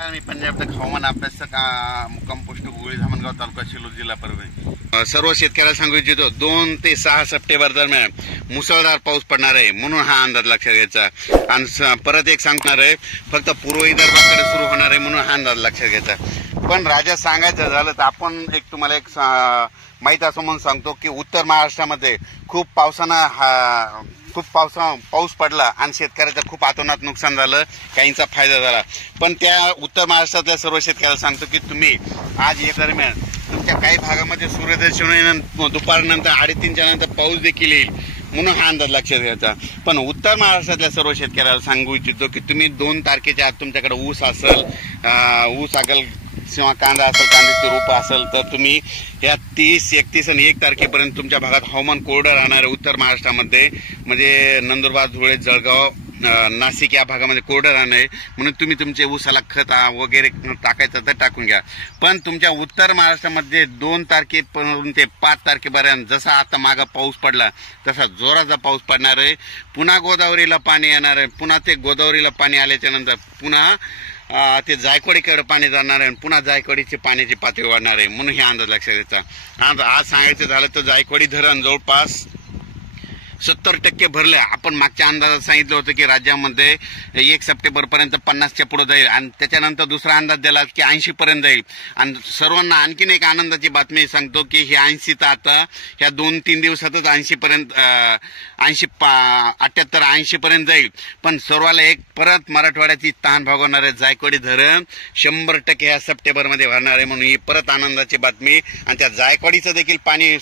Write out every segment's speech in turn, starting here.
मी पंजाब तक हवामान अभ्यास मुक्काम पोस्ट गुळी धामणगाव तालुका शिरूर जिल्हा परभणी। सर्व शेतकऱ्याला सांगू इच्छितो 2 ते 6 सप्टेंबर दरम्यान मुसळधार पाऊस पडणार आहे, म्हणून हा अंदाज लक्षात घ्यायचा। आणि परत एक सांगणार आहे, फक्त पूर्व विदर्भाकडे सुरू होणार आहे म्हणून हा अंदाज लक्षात घ्यायचा। पण राजा सांगायचं झालं तर आपण तुम्हाला एक माहिती असं म्हणून सांगतो की उत्तर महाराष्ट्रामध्ये खूप पाऊस पडला आणि शेतकऱ्याचं खूप अतोनात नुकसान झालं, काहींचा फायदा झाला। पण त्या उत्तर महाराष्ट्रातल्या सर्व शेतकऱ्याला सांगतो की तुम्ही आज या दरम्यान तुमच्या काही भागामध्ये सूर्यदर्शन दुपारनंतर 3:30च्या नंतर पाऊस देखील येईल, म्हणून हा अंदाज लक्षात घ्यायचा। पण उत्तर महाराष्ट्रातल्या सर्व शेतकऱ्याला सांगू इच्छितो की तुम्ही 2 तारखेच्या आत तुमच्याकडे ऊस असेल किंवा कांदा असेल, कांद्याची रोपं असेल तर तुम्ही या 30, 31 आणि 1 तारखेपर्यंत तुमच्या भागात हवामान कोरडं राहणार आहे। उत्तर महाराष्ट्रामध्ये म्हणजे नंदुरबार, धुळे, जळगाव, नाशिक या भागामध्ये कोरडं राहणार आहे, म्हणून तुम्ही तुमचे ऊसाला खत वगैरे टाकायचं तर टाकून घ्या। पण तुमच्या उत्तर महाराष्ट्रामध्ये 2 तारखेपासून ते 5 तारखेपर्यंत जसा आता मागं पाऊस पडला तसा जोराचा पाऊस पडणार आहे। पुन्हा गोदावरीला पाणी येणार आहे, पुन्हा ते गोदावरीला पाणी आल्याच्या नंतर पुन्हा ते जायकवाडीकडे पाणी जाणार आहे, पुन्हा जायकवाडीची पाण्याची पातळी वाढणार आहे, म्हणून हे अंदाज लक्षात घ्यायचा। आज सांगायचं झालं तर जायकवाडी धरण जवळपास 70% भरले। आपण मागच्या अंदाजात सांगितलं होतं की राज्यामध्ये 1 सप्टेंबर पर्यंत 50च्या पुढे जाईल आणि त्याच्यानंतर दुसरा अंदाज दिला की 80 पर्यंत जाईल। आणि सर्वांना आणखीन एक आनंदाची बातमी सांगतो की हे 80 तर आता ह्या 2-3 दिवसातच 80 पर्यंत 78-80 पर्यंत जाईल। पण सर्वाला एक परत मराठवाड्याची ताण भागवणार आहे, जायकवाडी धरण 100% ह्या सप्टेंबरमध्ये भरणार आहे, म्हणून ही परत आनंदाची बातमी। आणि त्या जायकवाडीचं देखील पाणी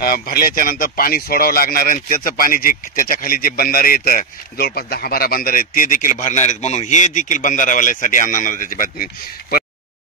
भरल्याच्या नंतर पाणी सोडावं लागणार आणि त्याचं पाणी जे त्याच्या खाली जे बंधारे येतं जवळपास 10-12 बंधारे ते देखील भरणार आहेत, म्हणून हे देखील बंधारावाल्यासाठी आनंदाची बातमी।